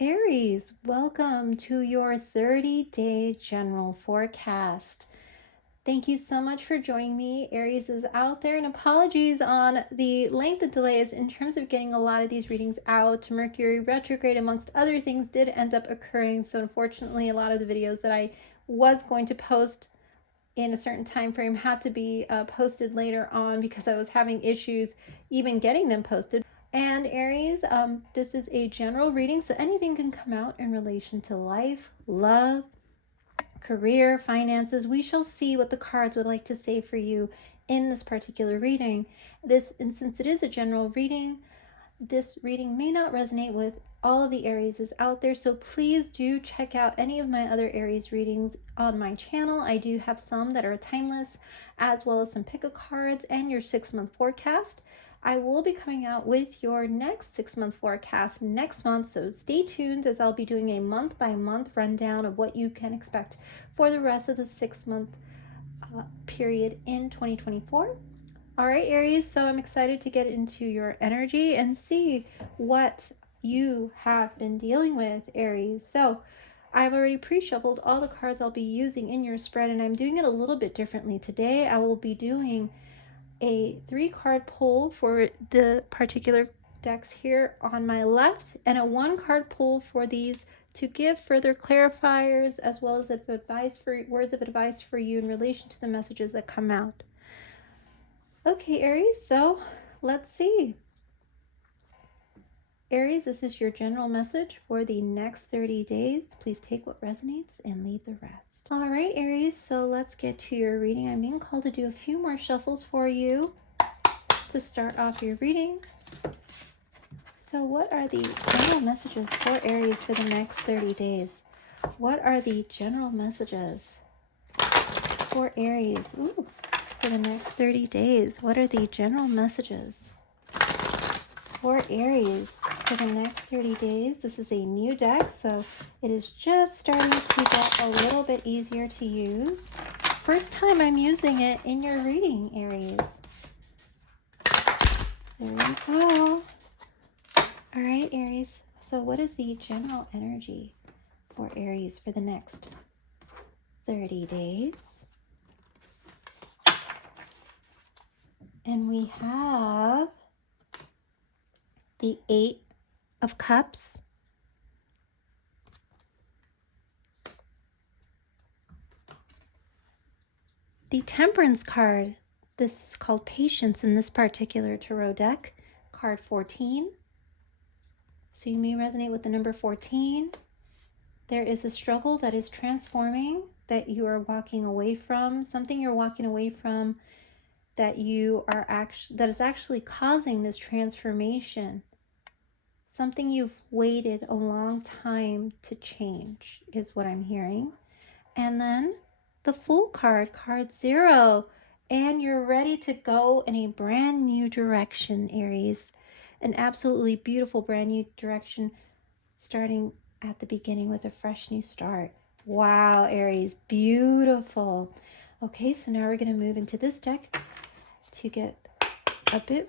Aries, welcome to your 30-day general forecast. Thank you so much for joining me. Aries is out there, and apologies on the length of delays in terms of getting a lot of these readings out. Mercury retrograde, amongst other things, did end up occurring, so unfortunately a lot of the videos that I was going to post in a certain time frame had to be posted later on because I was having issues even getting them posted. And Aries, this is a general reading, so anything can come out in relation to life, love, career, finances. We shall see what the cards would like to say for you in this particular reading. And since it is a general reading, this reading may not resonate with all of the Aries out there, so please do check out any of my other Aries readings on my channel. I do have some that are timeless, as well as some pick-a-cards and your 6-month forecast. I will be coming out with your next 6-month forecast next month, so stay tuned as I'll be doing a month-by-month rundown of what you can expect for the rest of the 6-month period in 2024. All right, Aries, so I'm excited to get into your energy and see what you have been dealing with, Aries. So I've already pre-shuffled all the cards I'll be using in your spread, and I'm doing it a little bit differently. Today I will be doing a 3-card pull for the particular decks here on my left, and a 1-card pull for these to give further clarifiers as well as words of advice for you in relation to the messages that come out. Okay, Aries, so let's see. Aries, this is your general message for the next 30 days. Please take what resonates and leave the rest. All right, Aries, so let's get to your reading. I'm being called to do a few more shuffles for you to start off your reading. So what are the general messages for Aries for the next 30 days? What are the general messages for Aries for the next 30 days? What are the general messages for Aries for the next 30 days? This is a new deck, so it is just starting to get a little bit easier to use. First time I'm using it in your reading, Aries. There you go. All right, Aries. So what is the general energy for Aries for the next 30 days? And we have the 8 of Cups, the Temperance card. This is called Patience in this particular tarot deck, card 14. So you may resonate with the number 14. There is a struggle that is transforming, that you are walking away from, something you're walking away from that is actually causing this transformation. Something you've waited a long time to change is what I'm hearing. And then the Fool card, card 0, and you're ready to go in a brand new direction, Aries. An absolutely beautiful brand new direction, starting at the beginning with a fresh new start. Wow, Aries, beautiful. Okay, so now we're going to move into this deck to get a bit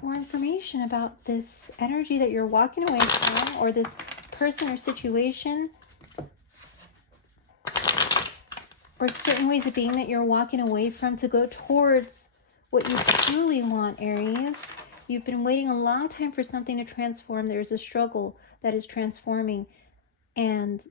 more information about this energy that you're walking away from, or this person or situation, or certain ways of being that you're walking away from to go towards what you truly want, Aries. You've been waiting a long time for something to transform. There's a struggle that is transforming, and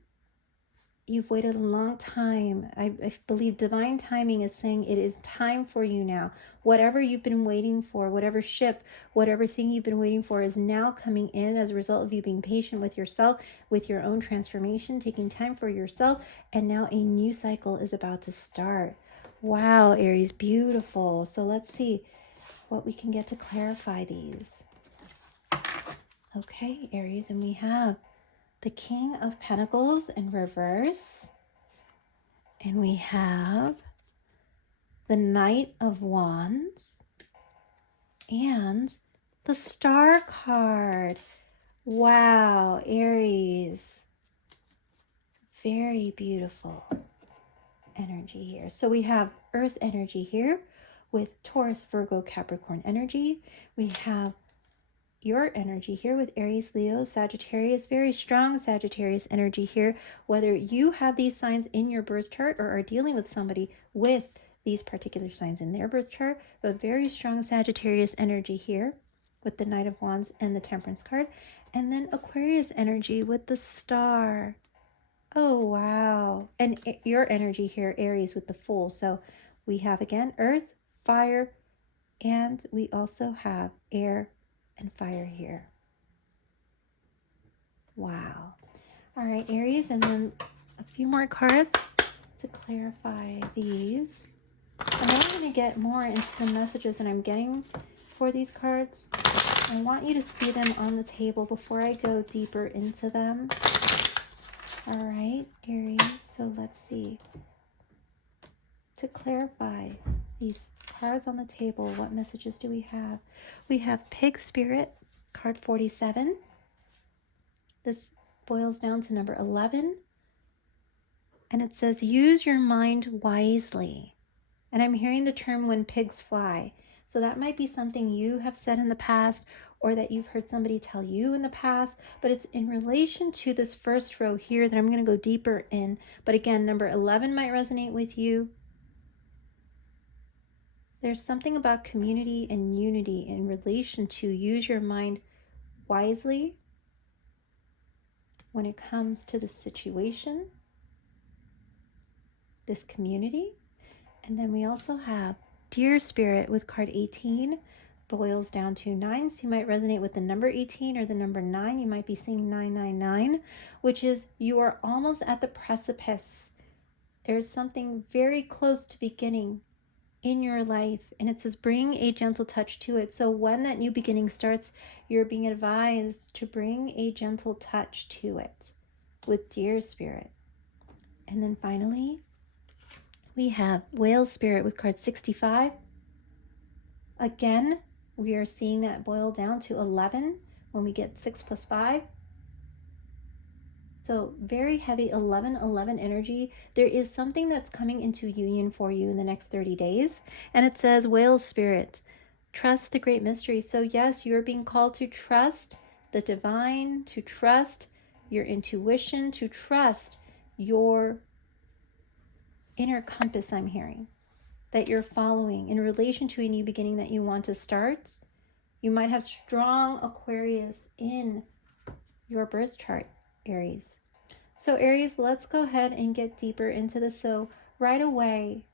you've waited a long time. I believe divine timing is saying it is time for you now. Whatever you've been waiting for, whatever ship, whatever thing you've been waiting for is now coming in as a result of you being patient with yourself, with your own transformation, taking time for yourself, and now a new cycle is about to start. Wow, Aries, beautiful. So let's see what we can get to clarify these. Okay, Aries, and we have the King of Pentacles in reverse. And we have the Knight of Wands and the Star card. Wow, Aries. Very beautiful energy here. So we have Earth energy here with Taurus, Virgo, Capricorn energy. We have your energy here with Aries, Leo, Sagittarius, very strong Sagittarius energy here, whether you have these signs in your birth chart or are dealing with somebody with these particular signs in their birth chart, but very strong Sagittarius energy here with the Knight of Wands and the Temperance card, and then Aquarius energy with the Star. Oh, wow. And your energy here, Aries, with the Fool. So we have again earth, fire, and we also have air and fire here. Wow. All right, Aries, and then a few more cards to clarify these. And then I'm going to get more into the messages that I'm getting for these cards. I want you to see them on the table before I go deeper into them. All right, Aries, so let's see. To clarify these cards on the table, what messages do we have? We have Pig Spirit, card 47. This boils down to number 11. And it says, use your mind wisely. And I'm hearing the term when pigs fly. So that might be something you have said in the past or that you've heard somebody tell you in the past. But it's in relation to this first row here that I'm going to go deeper in. But again, number 11 might resonate with you. There's something about community and unity in relation to use your mind wisely when it comes to the situation, this community. And then we also have Deer Spirit with card 18, boils down to 9. So you might resonate with the number 18 or the number 9. You might be seeing 999, which is you are almost at the precipice. There's something very close to beginning in your life, and it says bring a gentle touch to it. So when that new beginning starts, you're being advised to bring a gentle touch to it with Deer Spirit. And then finally we have Whale Spirit with card 65. Again, we are seeing that boil down to 11 when we get 6 plus 5. So very heavy 11-11 energy. There is something that's coming into union for you in the next 30 days. And it says, Whale Spirit, trust the great mystery. So yes, you're being called to trust the divine, to trust your intuition, to trust your inner compass, I'm hearing, that you're following in relation to a new beginning that you want to start. You might have strong Aquarius in your birth chart, Aries. So Aries, let's go ahead and get deeper into this. So right away,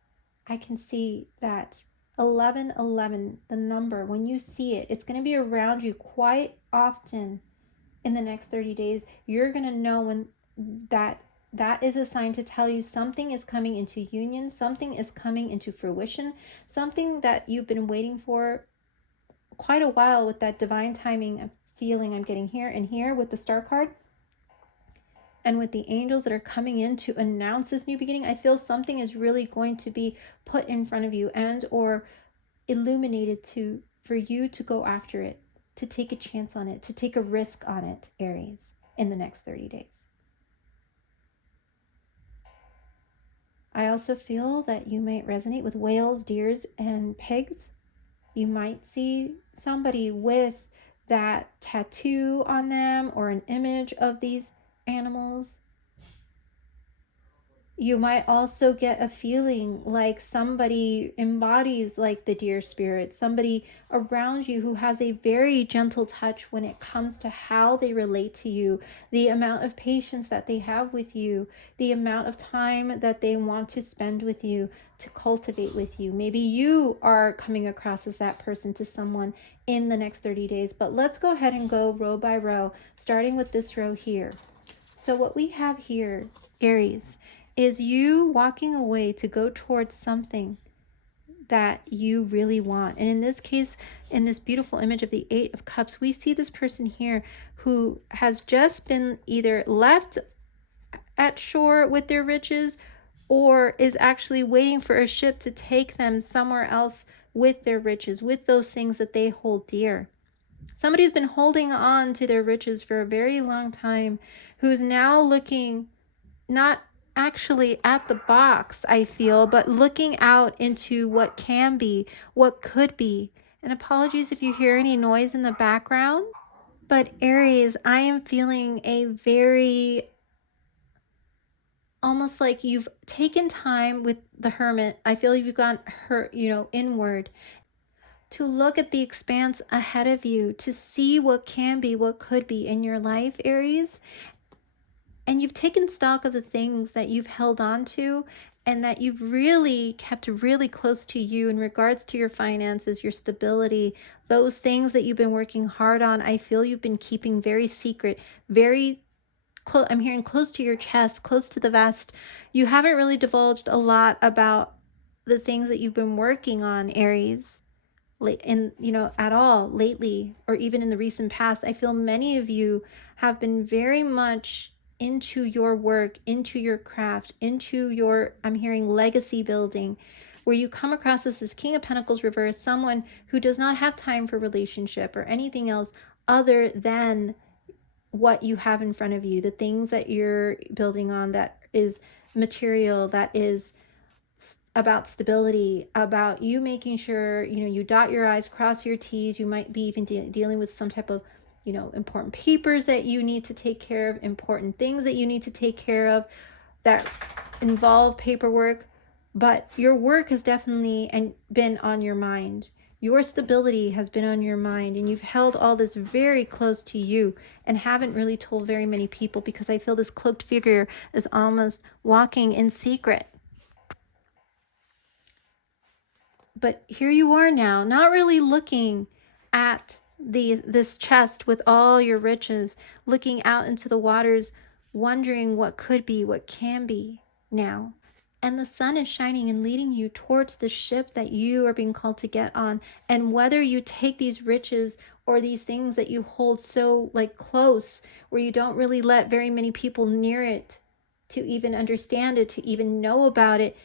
I can see that 1111, the number, when you see it, it's going to be around you quite often in the next 30 days. You're going to know when that is a sign to tell you something is coming into union, something is coming into fruition, something that you've been waiting for quite a while with that divine timing feeling I'm getting here and here with the Star card. And with the angels that are coming in to announce this new beginning, I feel something is really going to be put in front of you and or illuminated for you to go after it, to take a chance on it, to take a risk on it, Aries, in the next 30 days. I also feel that you might resonate with whales, deers, and pigs. You might see somebody with that tattoo on them or an image of these animals. You might also get a feeling like somebody embodies like the deer spirit, somebody around you who has a very gentle touch when it comes to how they relate to you, the amount of patience that they have with you, the amount of time that they want to spend with you, to cultivate with you. Maybe you are coming across as that person to someone in the next 30 days. But let's go ahead and go row by row, starting with this row here. So what we have here, Aries, is you walking away to go towards something that you really want. And in this case, in this beautiful image of the 8 of Cups, we see this person here who has just been either left at shore with their riches or is actually waiting for a ship to take them somewhere else with their riches, with those things that they hold dear. Somebody's been holding on to their riches for a very long time, who's now looking not actually at the box, I feel, but looking out into what can be, what could be, And apologies if you hear any noise in the background. But Aries, I am feeling a very, almost like you've taken time with the Hermit. I feel you've gone inward to look at the expanse ahead of you, to see what can be, what could be in your life, Aries. And you've taken stock of the things that you've held on to and that you've really kept really close to you in regards to your finances, your stability, those things that you've been working hard on. I feel you've been keeping very secret, very close. I'm hearing close to your chest, close to the vest. You haven't really divulged a lot about the things that you've been working on, Aries, at all lately, or even in the recent past. I feel many of you have been very much into your work, into your craft, into your, I'm hearing, legacy building, where you come across as this King of Pentacles reverse, someone who does not have time for relationship or anything else other than what you have in front of you, the things that you're building on, that is material, that is about stability, about you making sure, you dot your I's, cross your T's. You might be even dealing with some type of, important papers that you need to take care of, important things that you need to take care of that involve paperwork. But your work has definitely been on your mind. Your stability has been on your mind, and you've held all this very close to you and haven't really told very many people, because I feel this cloaked figure is almost walking in secret. But here you are now, not really looking at this chest with all your riches, looking out into the waters, wondering what could be, what can be now. And the sun is shining and leading you towards the ship that you are being called to get on. And whether you take these riches or these things that you hold so close, where you don't really let very many people near it to even understand it, to even know about it,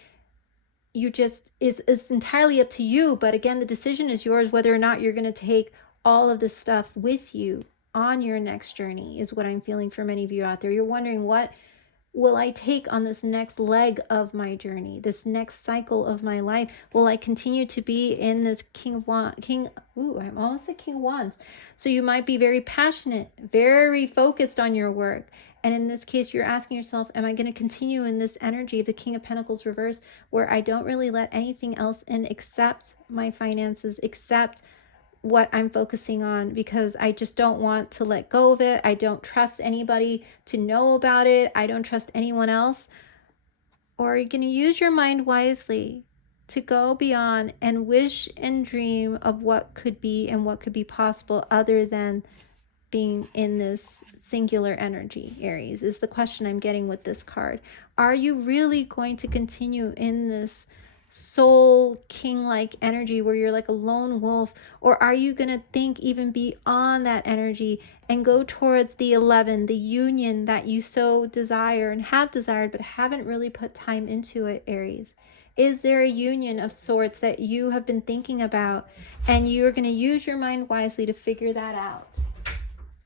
you just, it's entirely up to you. But again, the decision is yours whether or not you're going to take all of this stuff with you on your next journey, is what I'm feeling for many of you out there. You're wondering, what will I take on this next leg of my journey, this next cycle of my life? Will I continue to be in this I'm almost a King of Wands. So you might be very passionate, very focused on your work. And in this case, you're asking yourself, am I going to continue in this energy of the King of Pentacles reverse, where I don't really let anything else in except my finances, except what I'm focusing on, because I just don't want to let go of it. I don't trust anybody to know about it. I don't trust anyone else. Or are you going to use your mind wisely to go beyond and wish and dream of what could be and what could be possible, other than being in this singular energy, Aries, is the question I'm getting with this card. Are you really going to continue in this soul king-like energy where you're like a lone wolf? Or are you going to think even beyond that energy and go towards the 11, the union that you so desire and have desired but haven't really put time into it, Aries? Is there a union of sorts that you have been thinking about, and you're going to use your mind wisely to figure that out?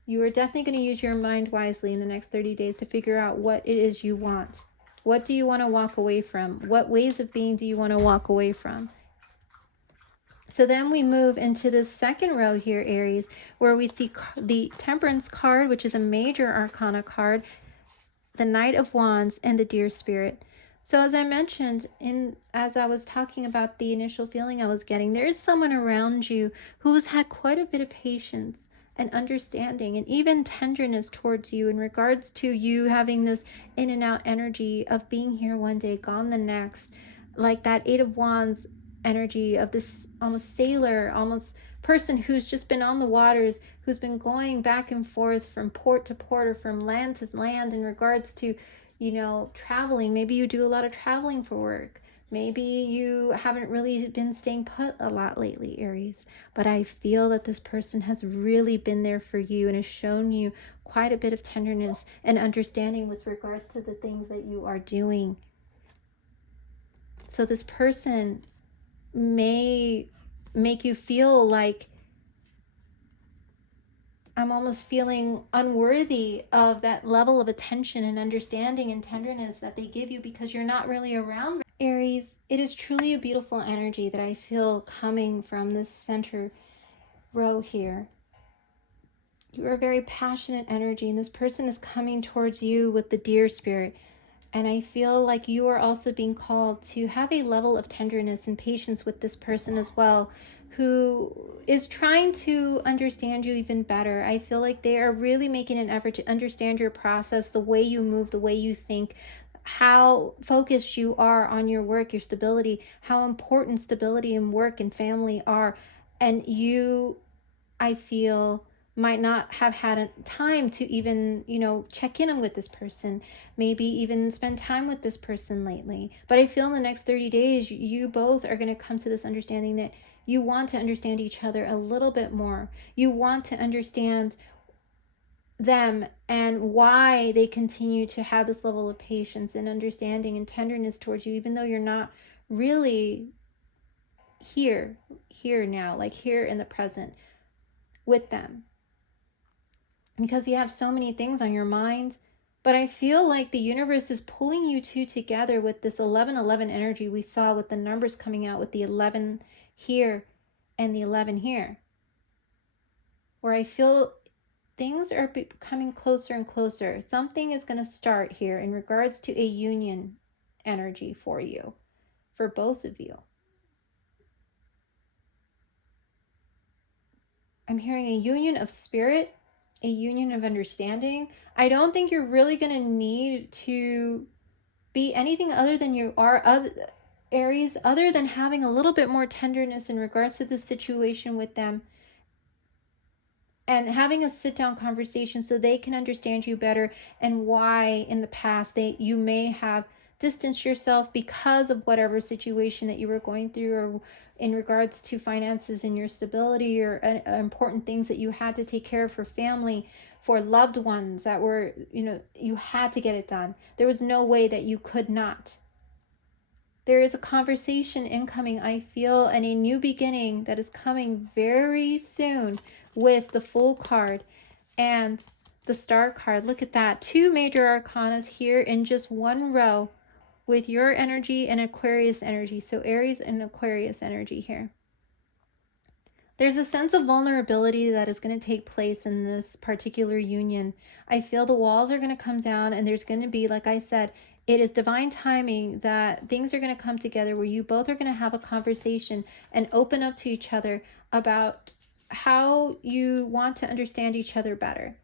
You are definitely going to use your mind wisely in the next 30 days to figure out what it is you want. What do you want to walk away from? What ways of being do you want to walk away from? So then we move into the second row here, Aries, where we see the Temperance card, which is a major arcana card, the Knight of Wands, and the Deer Spirit. So as I mentioned, as I was talking about the initial feeling I was getting, there is someone around you who's had quite a bit of patience and understanding and even tenderness towards you, in regards to you having this in and out energy of being here one day, gone the next, like that Eight of Wands energy of this almost sailor, almost person who's just been on the waters, who's been going back and forth from port to port or from land to land in regards to, traveling. Maybe you do a lot of traveling for work. Maybe you haven't really been staying put a lot lately, Aries. But I feel that this person has really been there for you and has shown you quite a bit of tenderness and understanding with regards to the things that you are doing. So this person may make you feel like, I'm almost feeling unworthy of that level of attention and understanding and tenderness that they give you, because you're not really around. Aries, it is truly a beautiful energy that I feel coming from this center row here. You are a very passionate energy, and this person is coming towards you with the deer spirit. And I feel like you are also being called to have a level of tenderness and patience with this person as well, who is trying to understand you even better. I feel like they are really making an effort to understand your process, the way you move, the way you think, how focused you are on your work, your stability, how important stability in work and family are. And you, I feel, might not have had a time to even, check in with this person, maybe even spend time with this person lately. But I feel in the next 30 days, you both are going to come to this understanding that you want to understand each other a little bit more. You want to understand them and why they continue to have this level of patience and understanding and tenderness towards you, even though you're not really here now, like here in the present with them, because you have so many things on your mind. But I feel like the universe is pulling you two together with this 1111 energy we saw, with the numbers coming out, with the 11 here and the 11 here, where I feel things are becoming closer and closer. Something is going to start here in regards to a union energy for you, for both of you. I'm hearing a union of spirit, a union of understanding. I don't think you're really going to need to be anything other than you are, Aries, other than having a little bit more tenderness in regards to the situation with them, and having a sit down conversation so they can understand you better, and why in the past you may have distanced yourself because of whatever situation that you were going through, or in regards to finances and your stability, or important things that you had to take care of for family, for loved ones that were, you had to get it done. There was no way that you could not. There is a conversation incoming, I feel, and a new beginning that is coming very soon, with the Fool card and the Star card. Look at that. Two major arcanas here in just one row, with your energy and Aquarius energy. So Aries and Aquarius energy here. There's a sense of vulnerability that is going to take place in this particular union. I feel the walls are going to come down, and there's going to be, like I said, it is divine timing that things are going to come together, where you both are going to have a conversation and open up to each other about how you want to understand each other better.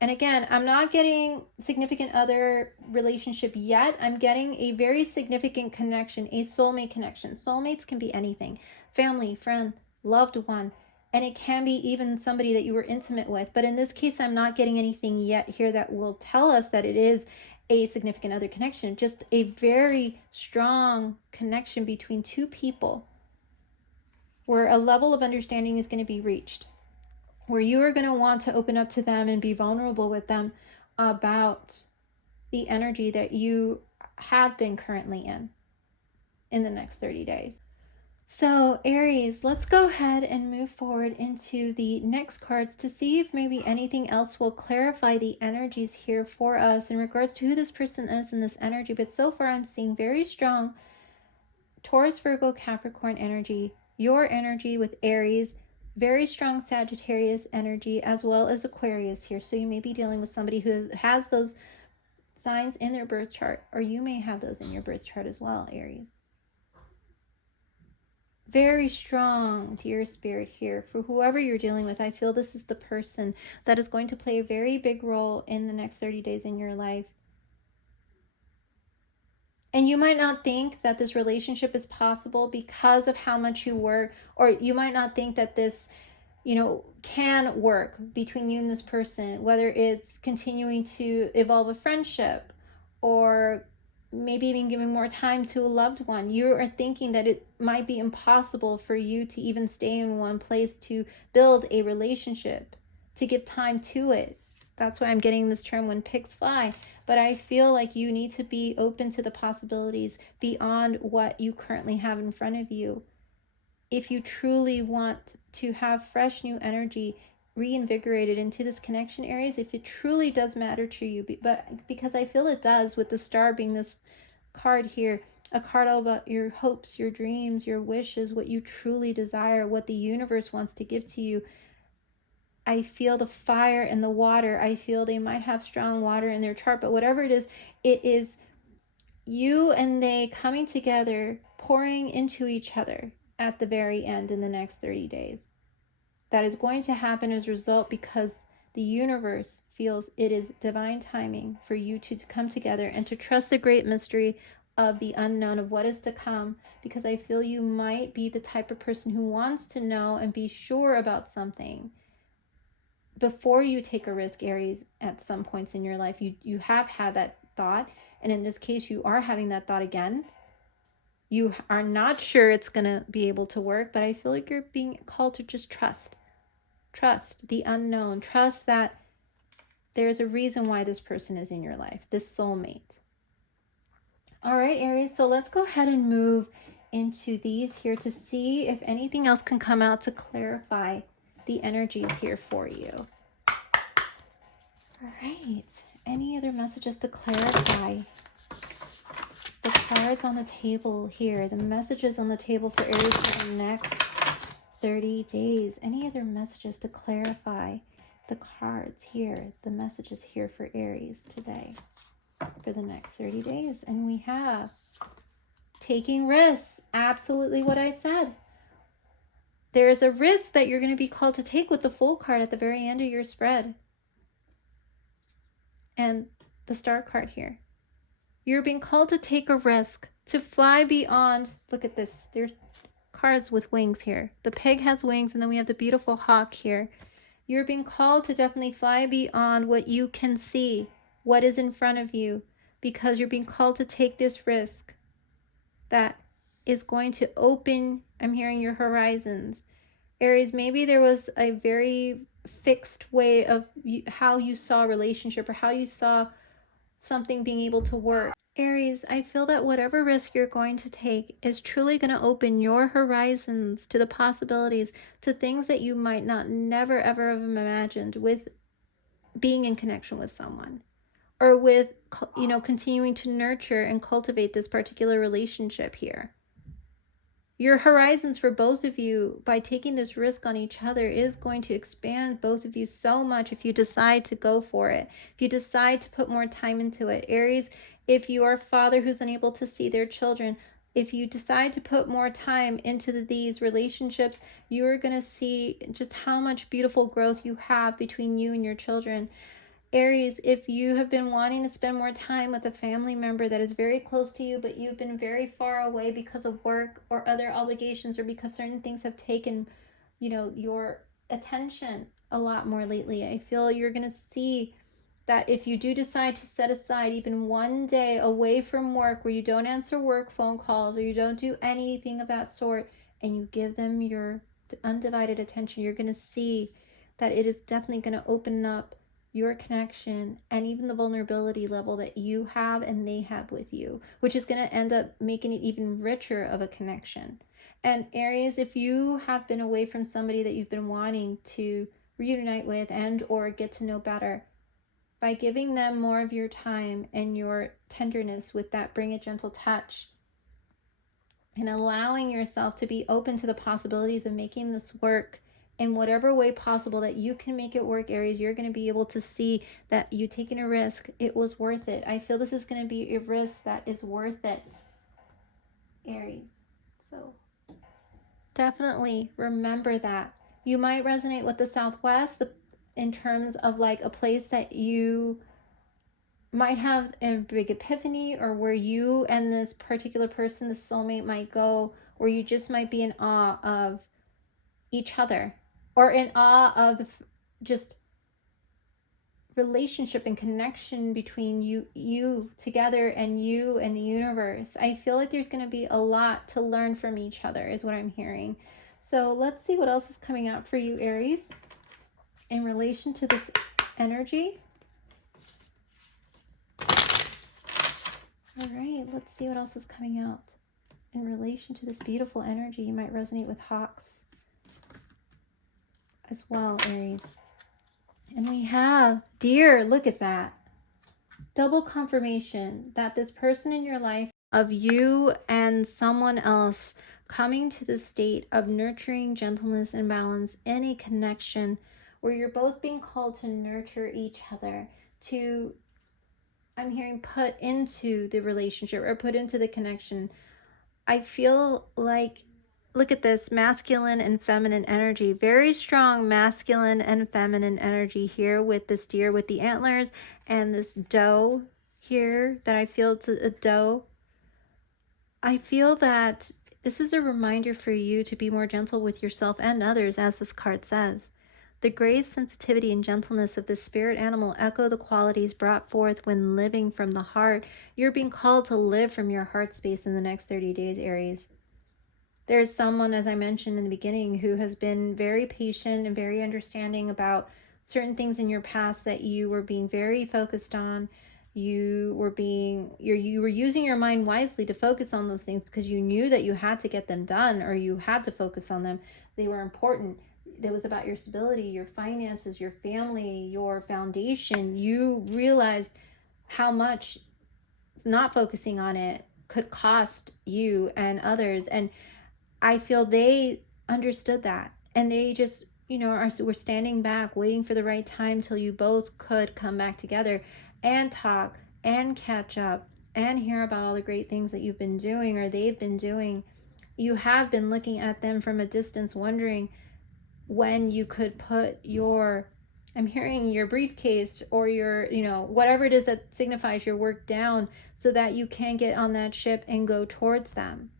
And again, I'm not getting significant other relationship yet. I'm getting a very significant connection, a soulmate connection. Soulmates can be anything: family, friend, loved one, and it can be even somebody that you were intimate with. But in this case, I'm not getting anything yet here that will tell us that it is a significant other connection. Just a very strong connection between two people, where a level of understanding is going to be reached, where you are going to want to open up to them and be vulnerable with them about the energy that you have been currently in the next 30 days. So Aries, let's go ahead and move forward into the next cards to see if maybe anything else will clarify the energies here for us in regards to who this person is in this energy. But so far I'm seeing very strong Taurus, Virgo, Capricorn energy, your energy with Aries, very strong Sagittarius energy, as well as Aquarius here. So you may be dealing with somebody who has those signs in their birth chart, or you may have those in your birth chart as well, Aries. Very strong deer spirit here for whoever you're dealing with. I feel this is the person that is going to play a very big role in the next 30 days in your life. And you might not think that this relationship is possible because of how much you work, or you might not think that this, can work between you and this person, whether it's continuing to evolve a friendship, or maybe even giving more time to a loved one. You are thinking that it might be impossible for you to even stay in one place to build a relationship, to give time to it. That's why I'm getting this term, when pigs fly. But I feel like you need to be open to the possibilities beyond what you currently have in front of you, if you truly want to have fresh new energy reinvigorated into this connection, Aries, if it truly does matter to you. But because I feel it does, with the star being this card here, a card all about your hopes, your dreams, your wishes, what you truly desire, what the universe wants to give to you. I feel the fire and the water. I feel they might have strong water in their chart, but whatever it is you and they coming together, pouring into each other at the very end in the next 30 days. That is going to happen as a result because the universe feels it is divine timing for you two to come together and to trust the great mystery of the unknown, of what is to come, because I feel you might be the type of person who wants to know and be sure about something before you take a risk, Aries. At some points in your life, you have had that thought, and in this case you are having that thought again. You are not sure it's going to be able to work, but I feel like you're being called to just trust the unknown, trust that there's a reason why this person is in your life, this soulmate. All right, Aries, so let's go ahead and move into these here to see if anything else can come out to clarify the energies here for you. All right, any other messages to clarify? The cards on the table here, the messages on the table for Aries for the next 30 days. Any other messages to clarify the cards here, the messages here for Aries today for the next 30 days? And we have taking risks. Absolutely what I said. There's a risk that you're going to be called to take with the Fool card at the very end of your spread. And the Star card here. You're being called to take a risk, to fly beyond. Look at this. There's cards with wings here. The pig has wings, and then we have the beautiful hawk here. You're being called to definitely fly beyond what you can see, what is in front of you, because you're being called to take this risk that is going to open, I'm hearing, your horizons. Aries, maybe there was a very fixed way of how you saw a relationship or how you saw something being able to work. Aries, I feel that whatever risk you're going to take is truly going to open your horizons to the possibilities, to things that you might not never ever have imagined with being in connection with someone, or with, continuing to nurture and cultivate this particular relationship here. Your horizons for both of you, by taking this risk on each other, is going to expand both of you so much if you decide to go for it, if you decide to put more time into it. Aries, if you are a father who's unable to see their children, if you decide to put more time into these relationships, you are going to see just how much beautiful growth you have between you and your children. Aries, if you have been wanting to spend more time with a family member that is very close to you, but you've been very far away because of work or other obligations, or because certain things have taken, your attention a lot more lately, I feel you're going to see that if you do decide to set aside even one day away from work where you don't answer work phone calls or you don't do anything of that sort, and you give them your undivided attention, you're going to see that it is definitely going to open up your connection and even the vulnerability level that you have and they have with you, which is going to end up making it even richer of a connection. And Aries, if you have been away from somebody that you've been wanting to reunite with and or get to know better, by giving them more of your time and your tenderness with that bring a gentle touch, and allowing yourself to be open to the possibilities of making this work in whatever way possible that you can make it work, Aries, you're going to be able to see that you taking a risk, it was worth it. I feel this is going to be a risk that is worth it, Aries. So definitely remember that. You might resonate with the Southwest in terms of like a place that you might have a big epiphany, or where you and this particular person, the soulmate, might go, where you just might be in awe of each other, or in awe of the just relationship and connection between you together and you and the universe. I feel like there's going to be a lot to learn from each other is what I'm hearing. So let's see what else is coming out for you, Aries, in relation to this energy. All right, let's see what else is coming out in relation to this beautiful energy. You might resonate with hawks as well, Aries. And we have deer. Look at that. Double confirmation that this person in your life of you and someone else coming to the state of nurturing gentleness and balance in a connection where you're both being called to nurture each other, to, I'm hearing, put into the relationship or put into the connection. I feel like, look at this, masculine and feminine energy, very strong masculine and feminine energy here with this deer with the antlers and this doe here that I feel it's a doe. I feel that this is a reminder for you to be more gentle with yourself and others, as this card says. The grace, sensitivity, and gentleness of this spirit animal echo the qualities brought forth when living from the heart. You're being called to live from your heart space in the next 30 days, Aries. There's someone, as I mentioned in the beginning, who has been very patient and very understanding about certain things in your past that you were being very focused on. You were using your mind wisely to focus on those things because you knew that you had to get them done, or you had to focus on them. They were important. It was about your stability, your finances, your family, your foundation. You realized how much not focusing on it could cost you and others. And I feel they understood that, and they just, were standing back waiting for the right time till you both could come back together and talk and catch up and hear about all the great things that you've been doing or they've been doing. You have been looking at them from a distance, wondering when you could put your, I'm hearing, your briefcase or your, whatever it is that signifies your work down so that you can get on that ship and go towards them.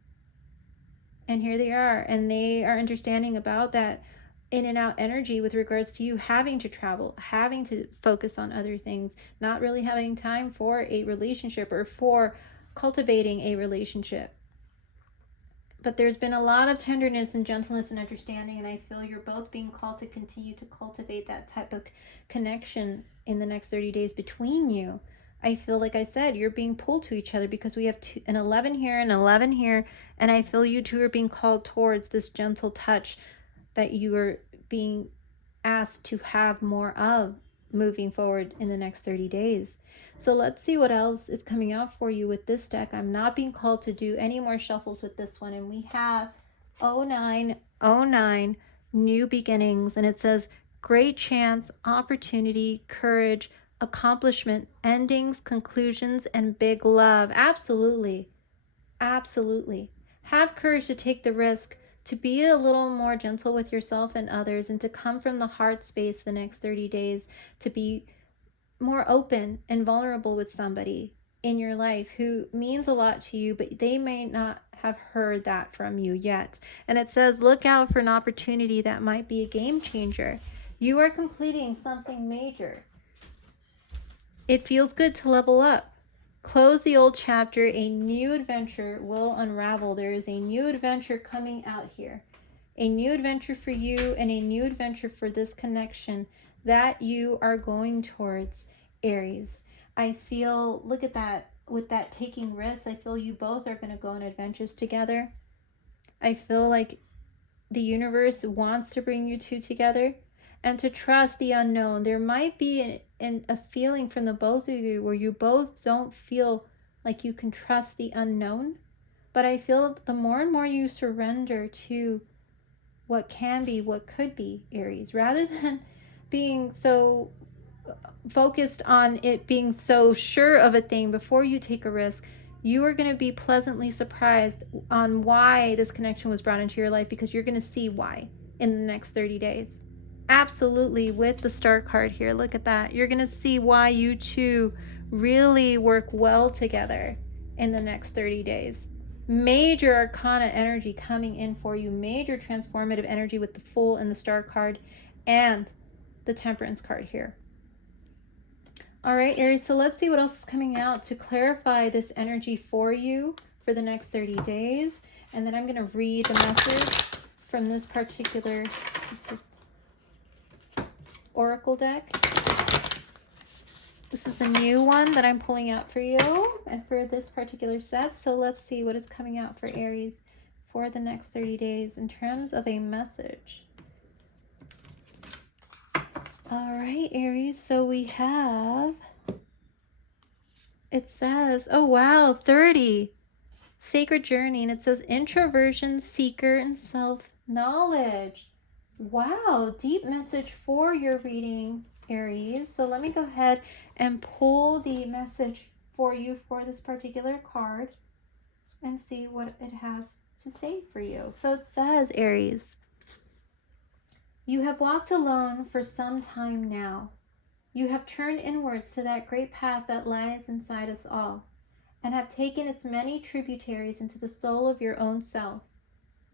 And here they are, and they are understanding about that in and out energy with regards to you having to travel, having to focus on other things, not really having time for a relationship or for cultivating a relationship. But there's been a lot of tenderness and gentleness and understanding, and I feel you're both being called to continue to cultivate that type of connection in the next 30 days between you. I feel, like I said, you're being pulled to each other because we have an 11 here and 11 here, and I feel you two are being called towards this gentle touch that you are being asked to have more of moving forward in the next 30 days. So let's see what else is coming out for you with this deck. I'm not being called to do any more shuffles with this one. And we have 0909, new beginnings. And it says great chance, opportunity, courage, accomplishment, endings, conclusions, and big love. Absolutely. Absolutely. Have courage to take the risk, to be a little more gentle with yourself and others, and to come from the heart space the next 30 days, to be more open and vulnerable with somebody in your life who means a lot to you, but they may not have heard that from you yet. And it says, look out for an opportunity that might be a game changer. You are completing something major. It feels good to level up. Close the old chapter. A new adventure will unravel. There is a new adventure coming out here. A new adventure for you and a new adventure for this connection that you are going towards, Aries. I feel, look at that, with that taking risks, I feel you both are going to go on adventures together. I feel like the universe wants to bring you two together and to trust the unknown. There might be a feeling from the both of you where you both don't feel like you can trust the unknown. But I feel the more and more you surrender to what can be, what could be, Aries, rather than being so focused on it being so sure of a thing before you take a risk, you are going to be pleasantly surprised on why this connection was brought into your life, because you're going to see why in the next 30 days. Absolutely, with the star card here, look at that. You're going to see why you two really work well together in the next 30 days. Major arcana energy coming in for you, major transformative energy with the Fool and the star card and the Temperance card here. All right, Aries, so let's see what else is coming out to clarify this energy for you for the next 30 days. And then I'm going to read the message from this particular oracle deck. This is a new one that I'm pulling out for you and for this particular set. So let's see what is coming out for Aries for the next 30 days in terms of a message. All right, Aries, so we have, it says, oh wow, 30. sacred journey, and it says introversion, seeker, and self-knowledge. Wow, deep message for your reading, Aries. So let me go ahead and pull the message for you for this particular card and see what it has to say for you. So it says, Aries, you have walked alone for some time now. You have turned inwards to that great path that lies inside us all, and have taken its many tributaries into the soul of your own self.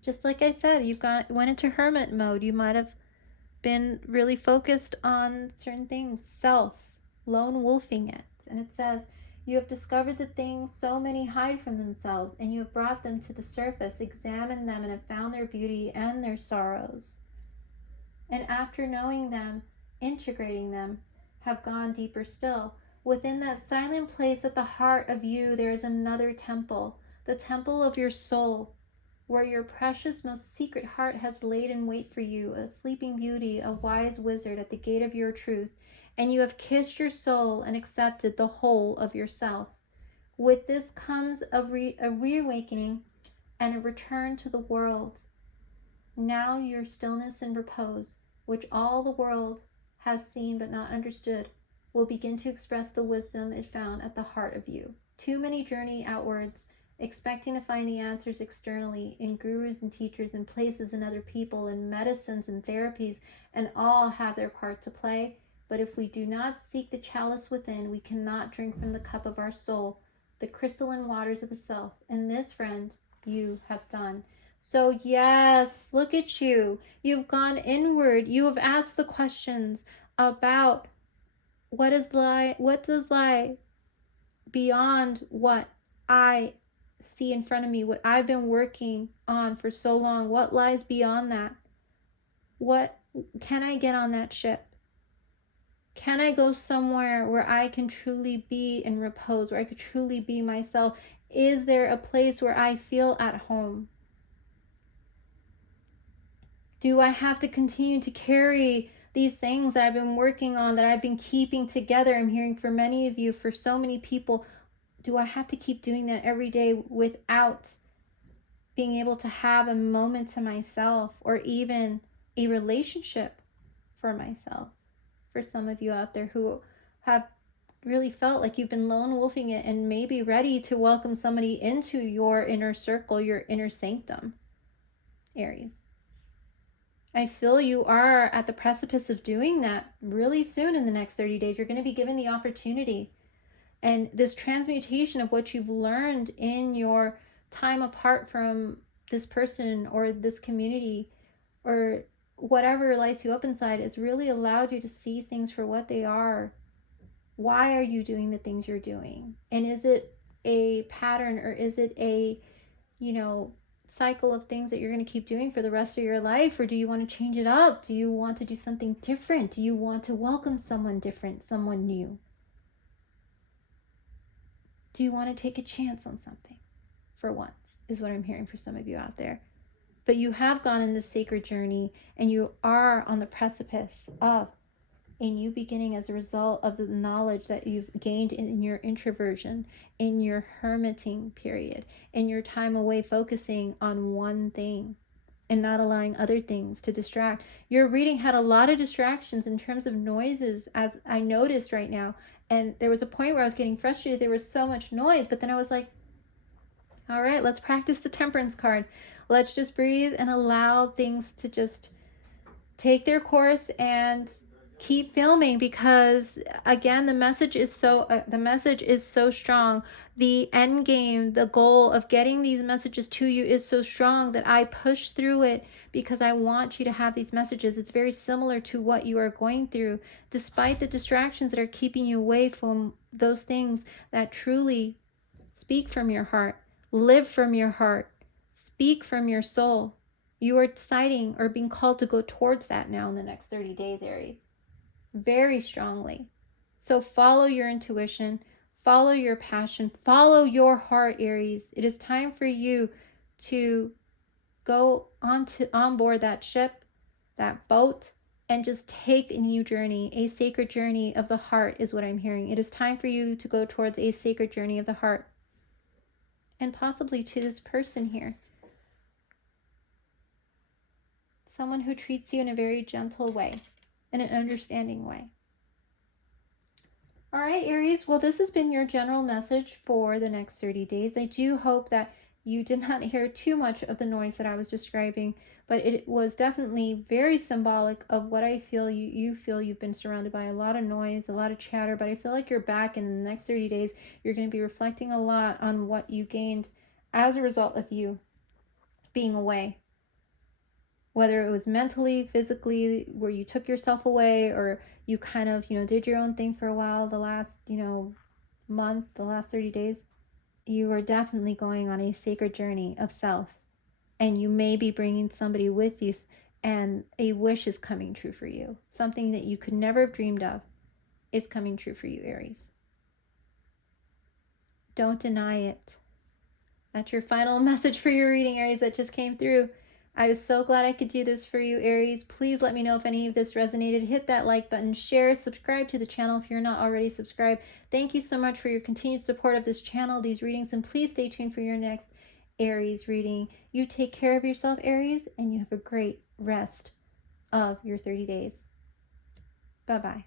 Just like I said, went into hermit mode. You might have been really focused on certain things, self, lone wolfing it. And it says, you have discovered the things so many hide from themselves, and you have brought them to the surface, examined them, and have found their beauty and their sorrows. And after knowing them, integrating them, have gone deeper still. Within that silent place at the heart of you, there is another temple, the temple of your soul, where your precious, most secret heart has laid in wait for you, a sleeping beauty, a wise wizard at the gate of your truth, and you have kissed your soul and accepted the whole of yourself. With this comes a reawakening and a return to the world. Now your stillness and repose, which all the world has seen but not understood, will begin to express the wisdom it found at the heart of you. Too many journey outwards, expecting to find the answers externally in gurus and teachers and places and other people and medicines and therapies, and all have their part to play. But if we do not seek the chalice within, we cannot drink from the cup of our soul, the crystalline waters of the self. And this, friend, you have done. So yes, look at you. You've gone inward. You have asked the questions about what does lie beyond what I see in front of me, what I've been working on for so long. What lies beyond that? What can I get on that ship? Can I go somewhere where I can truly be in repose, where I could truly be myself? Is there a place where I feel at home? Do I have to continue to carry these things that I've been working on, that I've been keeping together? I'm hearing for many of you, for so many people, do I have to keep doing that every day without being able to have a moment to myself, or even a relationship for myself? For some of you out there who have really felt like you've been lone wolfing it and maybe ready to welcome somebody into your inner circle, your inner sanctum, Aries. I feel you are at the precipice of doing that really soon. In the next 30 days, you're going to be given the opportunity. And this transmutation of what you've learned in your time apart from this person or this community or whatever lights you up inside, has really allowed you to see things for what they are. Why are you doing the things you're doing? And is it a pattern, or is it a, cycle of things that you're going to keep doing for the rest of your life? Or do you want to change it up? Do you want to do something different? Do you want to welcome someone different, someone new? Do you want to take a chance on something for once, is what I'm hearing for some of you out there. But you have gone in this sacred journey, and you are on the precipice of a new beginning as a result of the knowledge that you've gained in your introversion, in your hermiting period, in your time away focusing on one thing and not allowing other things to distract. Your reading had a lot of distractions in terms of noises, as I noticed right now. And there was a point where I was getting frustrated. There was so much noise, but then I was like, all right, let's practice the temperance card. Let's just breathe and allow things to just take their course and keep filming, because again, the message is so strong. The end game, the goal of getting these messages to you is so strong that I push through it, because I want you to have these messages. It's very similar to what you are going through, despite the distractions that are keeping you away from those things that truly speak from your heart, live from your heart, speak from your soul. You are deciding or being called to go towards that now in the next 30 days, Aries, very strongly. So follow your intuition, follow your passion, follow your heart, Aries. It is time for you to go on board that ship, that boat, and just take a new journey. A sacred journey of the heart is what I'm hearing. It is time for you to go towards a sacred journey of the heart. and possibly to this person here. Someone who treats you in a very gentle way, in an understanding way. All right, Aries. Well, this has been your general message for the next 30 days. I do hope that you did not hear too much of the noise that I was describing, but it was definitely very symbolic of what I feel you feel. You've been surrounded by a lot of noise, a lot of chatter, but I feel like you're back, and in the next 30 days, you're going to be reflecting a lot on what you gained as a result of you being away. Whether it was mentally, physically, where you took yourself away, or you kind of, did your own thing for a while the last, month, the last 30 days, you are definitely going on a sacred journey of self. And you may be bringing somebody with you, and a wish is coming true for you. Something that you could never have dreamed of is coming true for you, Aries. Don't deny it. That's your final message for your reading, Aries, that just came through. I was so glad I could do this for you, Aries. Please let me know if any of this resonated. Hit that like button, share, subscribe to the channel if you're not already subscribed. Thank you so much for your continued support of this channel, these readings, and please stay tuned for your next Aries reading. You take care of yourself, Aries, and you have a great rest of your 30 days. Bye-bye.